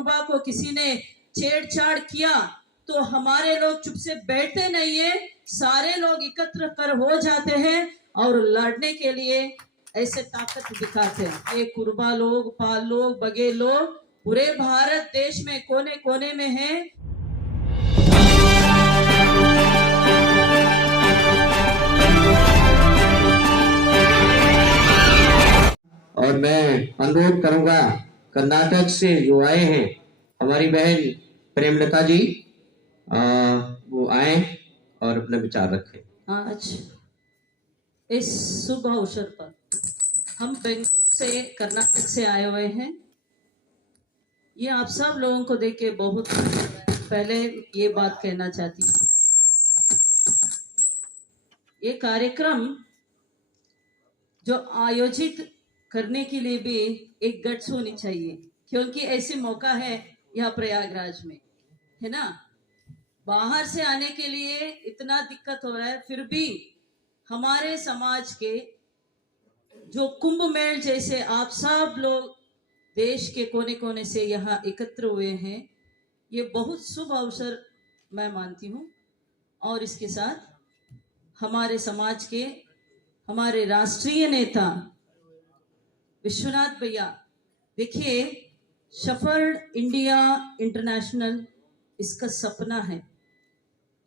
कुर्बा को किसी ने छेड़छाड़ किया तो हमारे लोग चुप से बैठते नहीं है, सारे लोग एकत्र कर हो जाते हैं और लड़ने के लिए ऐसे ताकत दिखाते हैं। ये कुर्बा लोग, पाल लोग, बघेल लोग पूरे भारत देश में कोने कोने में हैं। और मैं अनुरोध करूंगा कर्नाटक से जो आए हैं हमारी बहन प्रेमलता जी, वो आए और अपने विचार रखें। आज इस शुभ अवसर पर हम बेंगलुरु से, कर्नाटक से आए हुए हैं। ये आप सब लोगों को देख के बहुत पहले ये बात कहना चाहती हूँ, ये कार्यक्रम जो आयोजित करने के लिए भी एक गट्स होनी चाहिए, क्योंकि ऐसे मौका है यहाँ प्रयागराज में, है ना। बाहर से आने के लिए इतना दिक्कत हो रहा है, फिर भी हमारे समाज के जो कुंभ मेल जैसे आप सब लोग देश के कोने कोने से यहाँ एकत्र हुए हैं, ये बहुत शुभ अवसर मैं मानती हूँ। और इसके साथ हमारे समाज के हमारे राष्ट्रीय नेता विश्वनाथ भैया, देखिए शेफर्ड इंडिया इंटरनेशनल इसका सपना है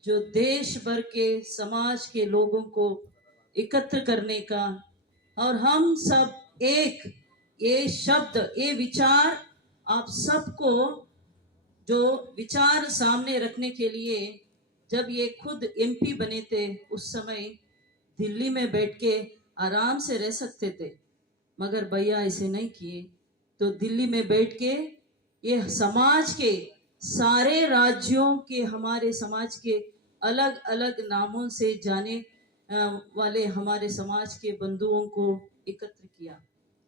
जो देश भर के समाज के लोगों को एकत्र करने का, और हम सब एक, ये शब्द, ये विचार आप सबको जो विचार सामने रखने के लिए जब ये खुद एमपी बने थे उस समय दिल्ली में बैठ के आराम से रह सकते थे, मगर भैया ऐसे नहीं किए। तो दिल्ली में बैठ के ये समाज के सारे राज्यों के, हमारे समाज के अलग अलग नामों से जाने वाले हमारे समाज के बंधुओं को एकत्र किया।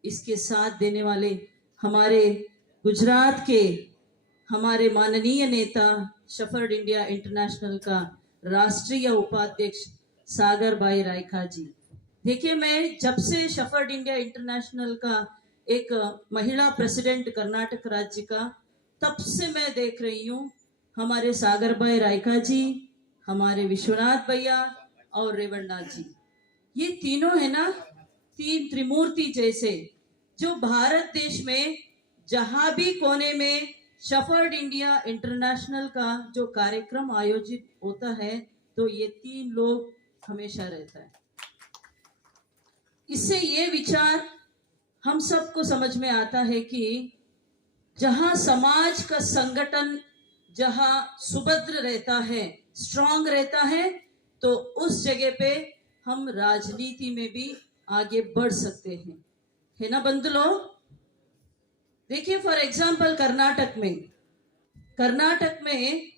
इसके साथ देने वाले हमारे गुजरात के हमारे माननीय नेता, शेफर्ड इंडिया इंटरनेशनल का राष्ट्रीय उपाध्यक्ष सागर भाई रायका जी। देखिए, मैं जब से शेफर्ड इंडिया इंटरनेशनल का एक महिला प्रेसिडेंट कर्नाटक राज्य का, तब से मैं देख रही हूँ हमारे सागर भाई रायका जी, हमारे विश्वनाथ भैया और रेवन्ना जी, ये तीनों है ना, तीन त्रिमूर्ति जैसे, जो भारत देश में जहां भी कोने में शेफर्ड इंडिया इंटरनेशनल का जो कार्यक्रम आयोजित होता है तो ये तीन लोग हमेशा रहता है। इससे ये विचार हम सबको समझ में आता है कि जहां समाज का संगठन जहां सुभद्र रहता है, स्ट्रांग रहता है, तो उस जगह पे हम राजनीति में भी आगे बढ़ सकते हैं, है ना बंधु लोग। देखिए, फॉर एग्जाम्पल कर्नाटक में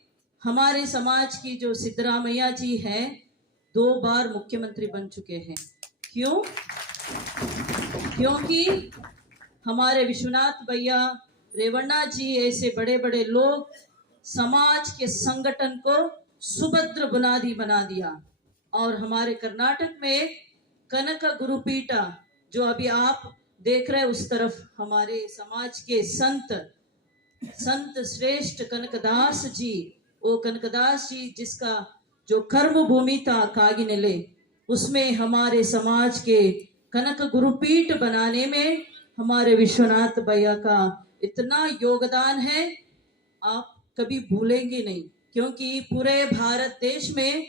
हमारे समाज की जो सिद्धरामैया जी हैं 2 बार मुख्यमंत्री बन चुके हैं। क्यों? क्योंकि हमारे विश्वनाथ भैया, रेवन्ना जी ऐसे बड़े बड़े लोग समाज के संगठन को सुभद्र बुनियादी बना दिया। और हमारे कर्नाटक में कनक गुरुपीठा, जो अभी आप देख रहे हैं उस तरफ, हमारे समाज के संत श्रेष्ठ कनकदास जी, वो कनकदास जी जिसका जो कर्म भूमि था कागिनेले, उसमें हमारे समाज के कनक गुरुपीठ बनाने में हमारे विश्वनाथ भैया का इतना योगदान है, आप कभी भूलेंगे नहीं। क्योंकि पूरे भारत देश में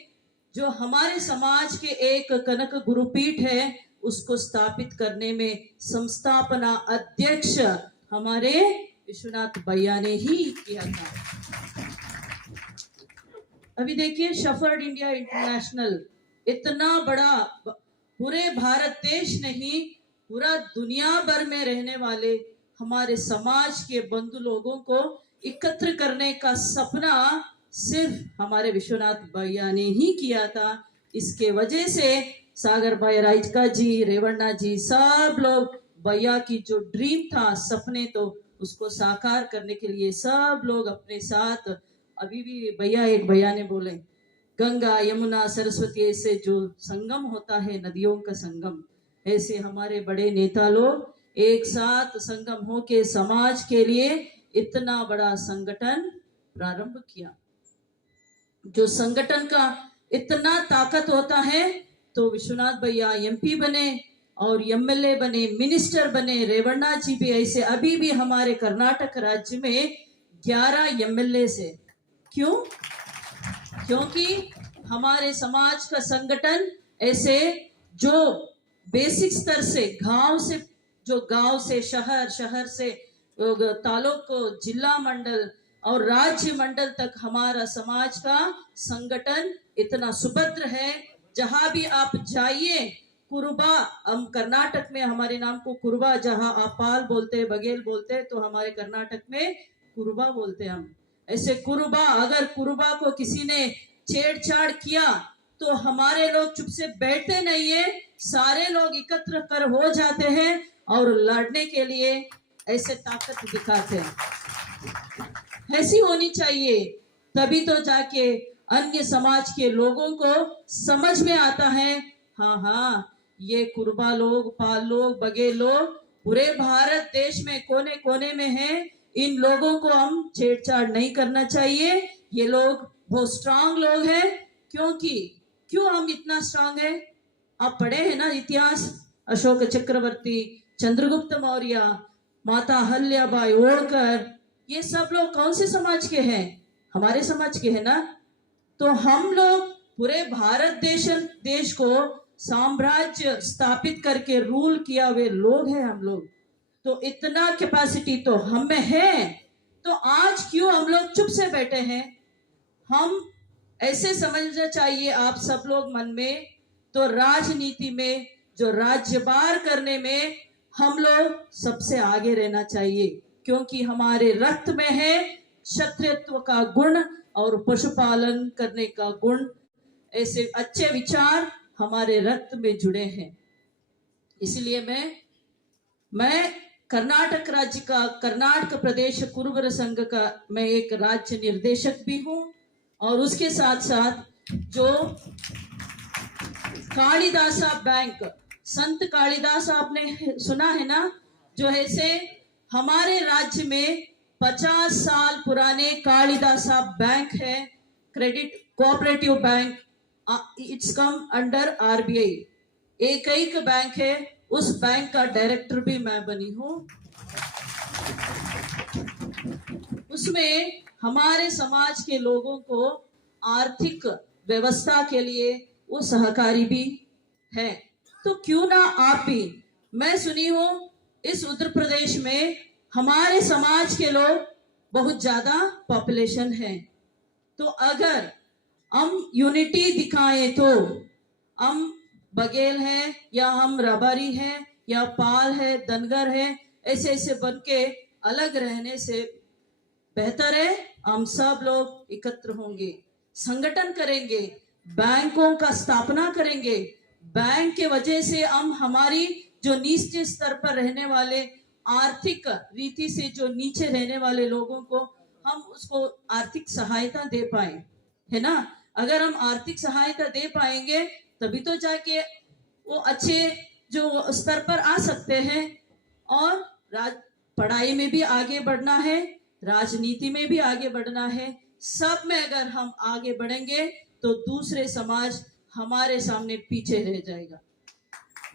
जो हमारे समाज के एक कनक गुरुपीठ है, उसको स्थापित करने में संस्थापना अध्यक्ष हमारे विश्वनाथ भैया ने ही किया था। अभी देखिए, शेफर्ड इंडिया इंटरनेशनल इतना बड़ा, पूरे भारत देश नहीं, पूरा दुनिया भर में रहने वाले हमारे समाज के बंधु लोगों को एकत्र करने का सपना सिर्फ हमारे विश्वनाथ भैया ने ही किया था। इसके वजह से सागर भाई रायका जी, रेवन्ना जी, सब लोग भैया की जो ड्रीम था, सपने, तो उसको साकार करने के लिए सब लोग अपने साथ, अभी भी भैया ने बोले गंगा यमुना सरस्वती ऐसे जो संगम होता है, नदियों का संगम, ऐसे हमारे बड़े नेता लोग एक साथ संगम होके समाज के लिए इतना बड़ा संगठन प्रारंभ किया। जो संगठन का इतना ताकत होता है, तो विश्वनाथ भैया एमपी बने और एमएलए बने, मिनिस्टर बने, रेवन्ना जी भी ऐसे। अभी भी हमारे कर्नाटक राज्य में 11 एमएलए से। क्यों? क्योंकि हमारे समाज का संगठन ऐसे जो बेसिक स्तर से गांव से शहर, शहर से तालुक, जिला मंडल और राज्य मंडल तक हमारा समाज का संगठन इतना सुभद्र है। जहां भी आप जाइए, कुरुबा, हम कर्नाटक में हमारे नाम को कुरुबा, जहां आप पाल बोलते हैं, बघेल बोलते हैं, तो हमारे कर्नाटक में कुरुबा बोलते हैं हम। ऐसे कुरुबा, अगर कुरुबा को किसी ने छेड़छाड़ किया तो हमारे लोग चुप से बैठते नहीं है, सारे लोग एकत्र कर हो जाते हैं और लड़ने के लिए ऐसे ताकत दिखाते हैं। ऐसी होनी चाहिए, तभी तो जाके अन्य समाज के लोगों को समझ में आता है, हाँ, ये कुरुबा लोग, पाल लोग, बघेल लोग पूरे भारत देश में कोने कोने में हैं। इन लोगों को हम छेड़छाड़ नहीं करना चाहिए। ये लोग बहुत स्ट्रांग लोग हैं। क्यों हम इतना स्ट्रांग है? आप पढ़े हैं ना इतिहास, अशोक चक्रवर्ती, चंद्रगुप्त मौर्य, माता अहल्याबाई होलकर, ये सब लोग कौन से समाज के हैं? हमारे समाज के हैं ना। तो हम लोग पूरे भारत देश को साम्राज्य स्थापित करके रूल किया हुए लोग हैं हम लोग। तो इतना कैपेसिटी तो हम में है, तो आज क्यों हम लोग चुप से बैठे हैं? हम ऐसे समझना चाहिए आप सब लोग मन में, तो राजनीति में, जो राज्यभार करने में हम लोग सबसे आगे रहना चाहिए, क्योंकि हमारे रक्त में है क्षत्रियत्व का गुण और पशुपालन करने का गुण। ऐसे अच्छे विचार हमारे रक्त में जुड़े हैं। इसलिए मैं कर्नाटक राज्य का, कर्नाटक प्रदेश कुरुबर संघ का मैं एक राज्य निर्देशक भी हूं, और उसके साथ साथ जो कालिदासा बैंक, संत कालिदास आपने सुना है ना, जो ऐसे हमारे राज्य में 50 साल पुराने कालिदासा बैंक है, credit cooperative bank, it's come under RBI, एक बैंक है। उस बैंक का डायरेक्टर भी मैं बनी हूं। उसमें हमारे समाज के लोगों को आर्थिक व्यवस्था के लिए वो सहकारी भी है। तो क्यों ना आप भी, मैं सुनी हूं इस उत्तर प्रदेश में हमारे समाज के लोग बहुत ज्यादा पॉपुलेशन है, तो अगर हम यूनिटी दिखाएं, तो हम बघेल हैं या हम रबारी हैं या पाल है, धनगर है, ऐसे ऐसे बन के अलग रहने से बेहतर है हम सब लोग एकत्र होंगे, संगठन करेंगे, बैंकों का स्थापना करेंगे। बैंक के वजह से हम हमारी जो नीचे स्तर पर रहने वाले, आर्थिक रीति से जो नीचे रहने वाले लोगों को हम उसको आर्थिक सहायता दे पाए, है ना। अगर हम आर्थिक सहायता दे पाएंगे तभी तो जाके वो अच्छे जो स्तर पर आ सकते हैं। और पढ़ाई में भी आगे बढ़ना है, राजनीति में भी आगे बढ़ना है। सब में अगर हम आगे बढ़ेंगे तो दूसरे समाज हमारे सामने पीछे रह जाएगा।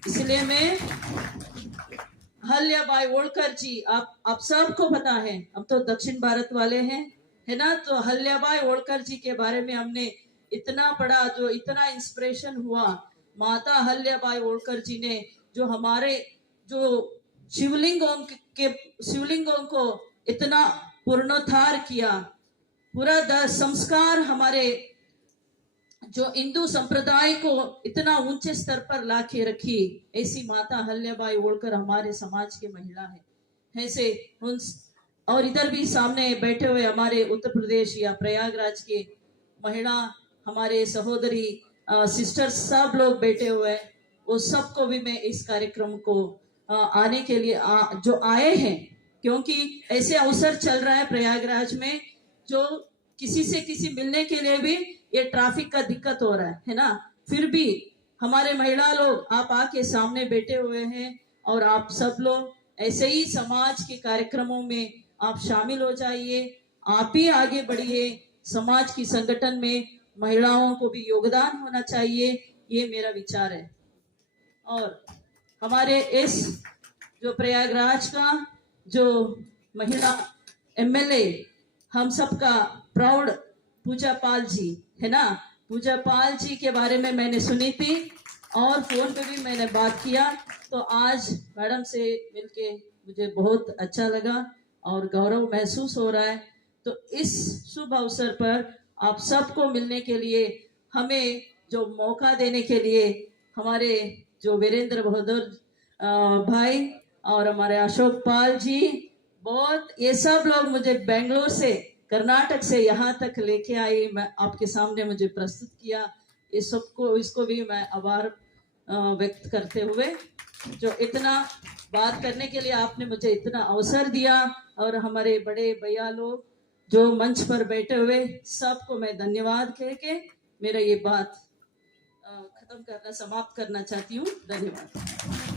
इसलिए मैं अहल्याबाई होलकर जी, आप सबको पता है, हम तो दक्षिण भारत वाले हैं, है ना। तो अहल्याबाई होलकर जी के बारे में हमने इतना पढ़ा, जो इतना इंस्पिरेशन हुआ। माता अहल्याबाई होलकर जी ने जो हमारे जो शिवलिंगों को इतना पुनरुद्धार किया, पूरा संस्कार हमारे जो हिंदू संप्रदाय को इतना ऊंचे स्तर पर लाके रखी, ऐसी माता अहल्याबाई होलकर हमारे समाज की महिला है। ऐसे और इधर भी सामने बैठे हुए हमारे उत्तर प्रदेश या प्रयागराज के महिला, हमारे सहोदरी सिस्टर्स, सब लोग बैठे हुए हैं। वो सबको भी मैं इस कार्यक्रम को आने के लिए जो आए हैं, क्योंकि ऐसे अवसर चल रहा है प्रयागराज में, जो किसी मिलने के लिए भी ये ट्रैफिक का दिक्कत हो रहा है ना। फिर भी हमारे महिला लोग आप आके सामने बैठे हुए हैं, और आप सब लोग ऐसे ही समाज के कार्यक्रमों में आप शामिल हो जाइए, आप ही आगे बढ़िए। समाज की संगठन में महिलाओं को भी योगदान होना चाहिए, ये मेरा विचार है। और हमारे इस जो प्रयागराज का जो महिला एमएलए हम सबका प्राउड पूजा पाल जी है ना, पूजा पाल जी के बारे में मैंने सुनी थी और फोन पे भी मैंने बात किया, तो आज मैडम से मिलके मुझे बहुत अच्छा लगा और गौरव महसूस हो रहा है। तो इस शुभ अवसर पर आप सबको मिलने के लिए, हमें जो मौका देने के लिए हमारे जो वीरेंद्र बहादुर भाई और हमारे अशोक पाल जी, बहुत ये सब लोग मुझे बेंगलोर से, कर्नाटक से यहाँ तक लेके आई, मैं आपके सामने मुझे प्रस्तुत किया। ये सबको, इसको भी मैं आभार व्यक्त करते हुए, जो इतना बात करने के लिए आपने मुझे इतना अवसर दिया, और हमारे बड़े भैया लोग जो मंच पर बैठे हुए, सबको मैं धन्यवाद कह के मेरा ये बात खत्म करना, समाप्त करना चाहती हूँ। धन्यवाद।